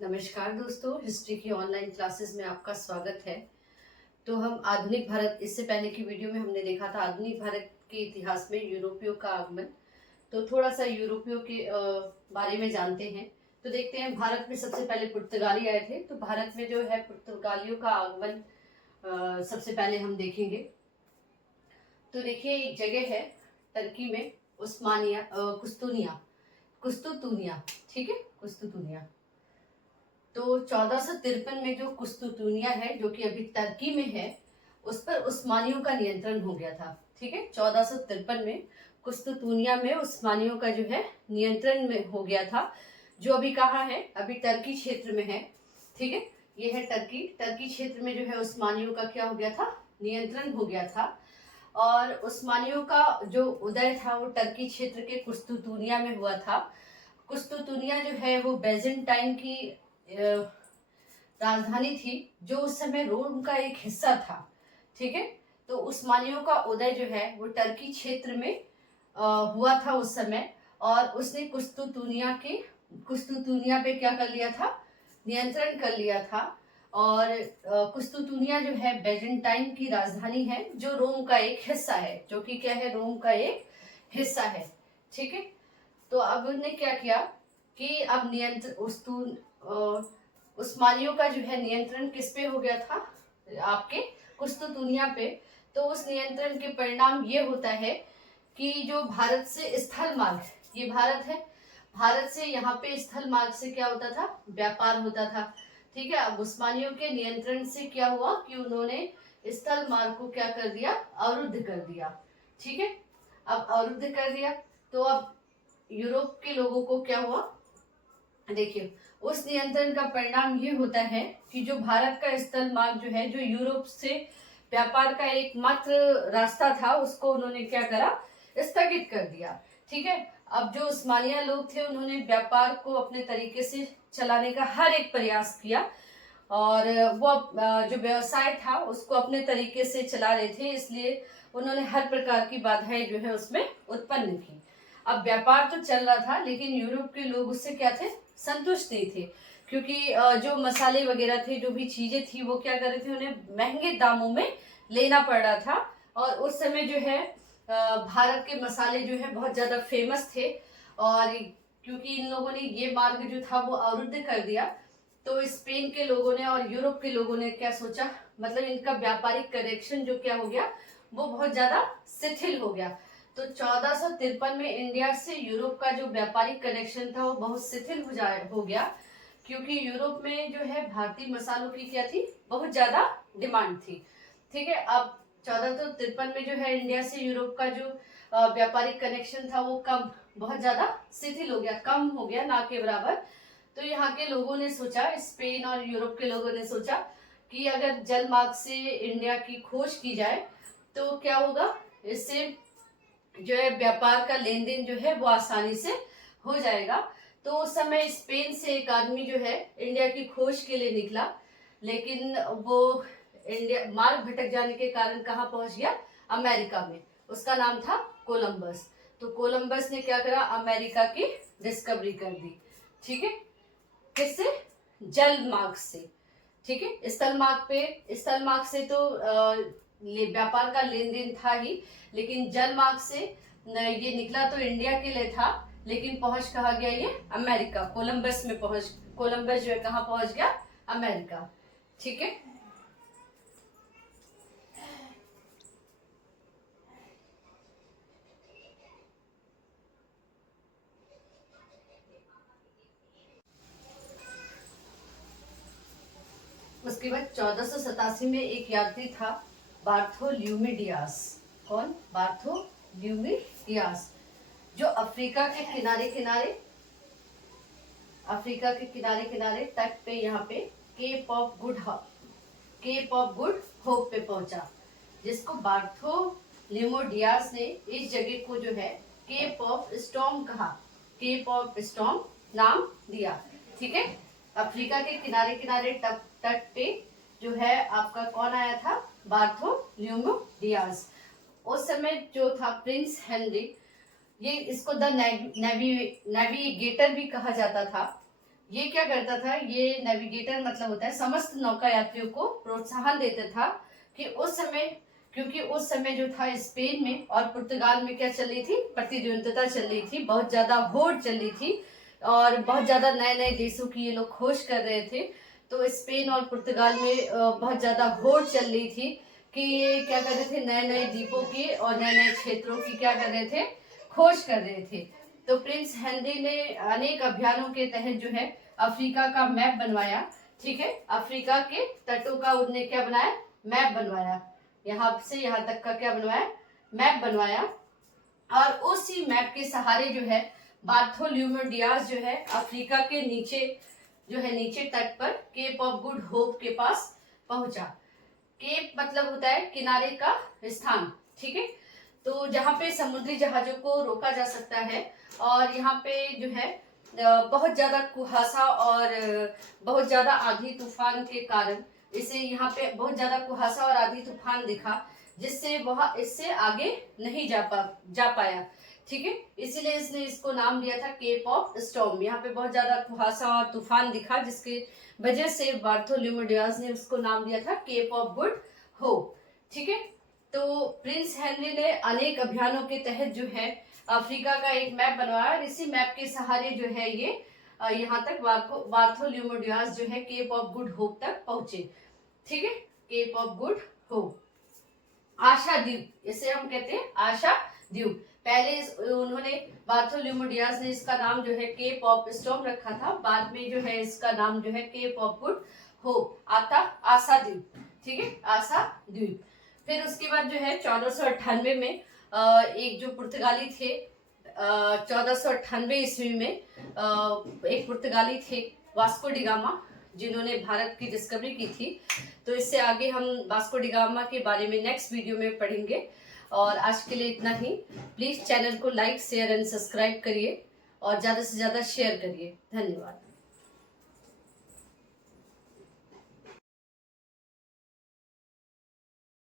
नमस्कार दोस्तों, हिस्ट्री की ऑनलाइन क्लासेस में आपका स्वागत है। तो हम आधुनिक भारत, इससे पहले की वीडियो में हमने देखा था आधुनिक भारत के इतिहास में यूरोपियों का आगमन। तो थोड़ा सा यूरोपियों के बारे में जानते हैं। तो देखते हैं, भारत में सबसे पहले पुर्तगाली आए थे। तो भारत में जो है पुर्तगालियों का आगमन सबसे पहले हम देखेंगे। तो देखिए, एक जगह है टर्की में, उस्मानिया कुस्तुनिया कुस्तुतुनिया, ठीक है, कुस्तुतुनिया। तो 1453 में जो कुस्तुतुनिया है, जो कि अभी तुर्की में है, उस पर उस्मानियों का नियंत्रण हो गया था। ठीक है, 1453 में कुस्तुतुनिया में उस्मानियों का जो है नियंत्रण में हो गया था, जो अभी कहाँ है, अभी टर्की क्षेत्र में है। ठीक है, ये है टर्की। टर्की क्षेत्र में जो है उस्मानियों का क्या हो गया था, नियंत्रण हो गया था। और उस्मानियों का जो उदय था वो टर्की क्षेत्र के कुस्तुतुनिया में हुआ था। कुस्तुतुनिया जो है वो बेजेंटाइन की राजधानी थी, जो उस समय रोम का एक हिस्सा था। ठीक है, तो उस्मानियों का उदय जो है वो टर्की क्षेत्र में हुआ था उस समय। और उसने कुस्तुतुनिया पे क्या कर लिया था, नियंत्रण कर लिया था। और कुस्तुतुनिया जो है बेजेंटाइन की राजधानी है, जो रोम का एक हिस्सा है, जो कि क्या है, रोम का एक हिस्सा है। ठीक है, तो अब उन्होंने क्या किया कि अब उस्मानियों का जो है नियंत्रण किस पे हो गया था, आपके कुस्तुतुनिया पे। तो उस नियंत्रण के परिणाम ये होता है कि जो भारत से स्थल मार्ग, ये भारत है, भारत से यहाँ पे स्थल मार्ग से क्या होता था, व्यापार होता था। ठीक है, अब उस्मानियों के नियंत्रण से क्या हुआ कि उन्होंने स्थल मार्ग को क्या कर दिया, अवरुद्ध कर दिया। ठीक है, अब अवरुद्ध कर दिया तो अब यूरोप के लोगों को क्या हुआ, देखिए, उस नियंत्रण का परिणाम ये होता है कि जो भारत का स्थल मार्ग जो है, जो यूरोप से व्यापार का एकमात्र रास्ता था, उसको उन्होंने क्या करा, स्थगित कर दिया। ठीक है, अब जो उस्मानिया लोग थे उन्होंने व्यापार को अपने तरीके से चलाने का हर एक प्रयास किया, और वो जो व्यवसाय था उसको अपने तरीके से चला रहे थे, इसलिए उन्होंने हर प्रकार की बाधाएं जो है उसमें उत्पन्न की। अब व्यापार तो चल रहा था, लेकिन यूरोप के लोग उससे क्या थे, संतुष्ट नहीं थे, क्योंकि जो मसाले वगैरह थे, जो भी चीजें थी, वो क्या कर रहे थे, उन्हें महंगे दामों में लेना पड़ रहा था। और उस समय जो है भारत के मसाले जो है बहुत ज्यादा फेमस थे। और क्योंकि इन लोगों ने ये मार्ग जो था वो अवरुद्ध कर दिया, तो स्पेन के लोगों ने और यूरोप के लोगों ने क्या सोचा, मतलब इनका व्यापारिक कनेक्शन जो क्या हो गया, वो बहुत ज्यादा शिथिल हो गया। तो 1453 में इंडिया से यूरोप का जो व्यापारिक कनेक्शन था वो बहुत शिथिल हो गया, क्योंकि यूरोप में जो है भारतीय मसालों की क्या थी, बहुत ज्यादा डिमांड थी। ठीक है, अब 1453 में जो है इंडिया से यूरोप का जो व्यापारिक कनेक्शन था वो कम, बहुत ज्यादा शिथिल हो गया, कम हो गया, ना के बराबर। तो यहाँ के लोगों ने सोचा, स्पेन और यूरोप के लोगों ने सोचा कि अगर जल मार्ग से इंडिया की खोज की जाए तो क्या होगा, इससे जो है व्यापार का लेन देन जो है वो आसानी से हो जाएगा। तो उस समय स्पेन से एक आदमी जो है इंडिया की खोज के लिए निकला, लेकिन वो इंडिया मार्ग भटक जाने के कारण कहाँ पहुंच गया, अमेरिका में। उसका नाम था कोलंबस। तो कोलंबस ने क्या करा, अमेरिका की डिस्कवरी कर दी। ठीक है, किससे, जल मार्ग से। ठीक है, स्थल मार्ग से तो व्यापार का लेन देन था ही, लेकिन जल मार्ग से ये निकला तो इंडिया के लिए था, लेकिन पहुंच कहाँ गया, ये अमेरिका, कोलंबस में पहुंच, कोलंबस जो है कहाँ पहुंच गया, अमेरिका। ठीक है, उसके बाद 1487 में एक यात्री था, बार्थोल्यूमी डियास। कौन, बार्थोल्यूमी डियास, जो अफ्रीका के किनारे किनारे तट पे, यहाँ पे केप ऑफ गुड होप पे पहुंचा, जिसको बार्थोल्यूमी डियास ने इस जगह को जो है केप ऑफ स्टॉर्म कहा, केप ऑफ स्टॉर्म नाम दिया। ठीक है, अफ्रीका के किनारे किनारे तट पे जो है आपका कौन आया था, बार्थोल्यूमी डियास। उस समय जो था प्रिंस हेनरी, ये इसको द नेविगेटर भी कहा जाता था। ये क्या करता था, ये नेविगेटर मतलब होता है समस्त नौका यात्रियों को प्रोत्साहन देता था कि उस समय, क्योंकि उस समय जो था स्पेन में और पुर्तगाल में क्या चल रही थी, प्रतिद्वंद्विता चल रही थी, बहुत ज्यादा होड़ चल रही थी और बहुत ज्यादा नए नए देशों की ये लोग खोज कर रहे थे। तो स्पेन और पुर्तगाल में बहुत ज्यादा होड़ चल रही थी कि ये क्या कर रहे थे, नए नए द्वीपों की और नए नए क्षेत्रों की क्या कर रहे थे, खोज कर रहे थे। तो प्रिंस हेनरी ने अनेक अभियानों के तहत जो है अफ्रीका का मैप बनवाया। ठीक है, अफ्रीका के तटों का उनने क्या बनाया, मैप बनवाया। यहाँ से यहाँ तक का क्या बनवाया, मैप बनवाया। और उसी मैप के सहारे जो है बार्थोलोम्यू डियाज जो है अफ्रीका के नीचे जो है, नीचे तट पर केप ऑफ गुड होप के पास पहुंचा। केप मतलब होता है किनारे का स्थान। ठीक है, तो जहाँ पे समुद्री जहाजों को रोका जा सकता है और यहाँ पे जो है बहुत ज्यादा कुहासा और बहुत ज्यादा आंधी तूफान के कारण इसे यहाँ पे बहुत ज्यादा कुहासा और आंधी तूफान दिखा, जिससे वह इससे आगे नहीं जा पाया। ठीक है, इसीलिए इसने इसको नाम दिया था केप ऑफ स्टॉर्म। यहाँ पे बहुत ज्यादा कुहासा और तूफान दिखा, जिसके वजह से बार्थोलोम्यू डियाज ने उसको नाम दिया था केप ऑफ गुड होप। ठीक है, तो प्रिंस हेनरी ने अनेक अभियानों के तहत जो है अफ्रीका का एक मैप बनवाया और इसी मैप के सहारे जो है ये यहाँ तक बार्थोलोम्यू डियाज जो है केप ऑफ गुड होप तक पहुंचे। ठीक है, केप ऑफ गुड होप, आशा द्वीप इसे हम कहते हैं, आशा द्वीप। पहले उन्होंने बार्थोलोम्यू डियाज ने इसका नाम जो है केप ऑफ स्टॉर्म रखा था, बाद में जो है इसका नाम जो है केप ऑफ गुड होप आता, आशा द्वीप। ठीक है, आशा द्वीप। फिर उसके बाद जो है 1498 में एक जो पुर्तगाली थे, 1498 ईस्वी में एक पुर्तगाली थे वास्को डिगामा, जिन्होंने भारत की डिस्कवरी की थी। तो इससे आगे हम वास्को डिगामा के बारे में नेक्स्ट वीडियो में पढ़ेंगे। और आज के लिए इतना ही। प्लीज चैनल को लाइक, शेयर एंड सब्सक्राइब करिए और ज्यादा से ज्यादा शेयर करिए। धन्यवाद।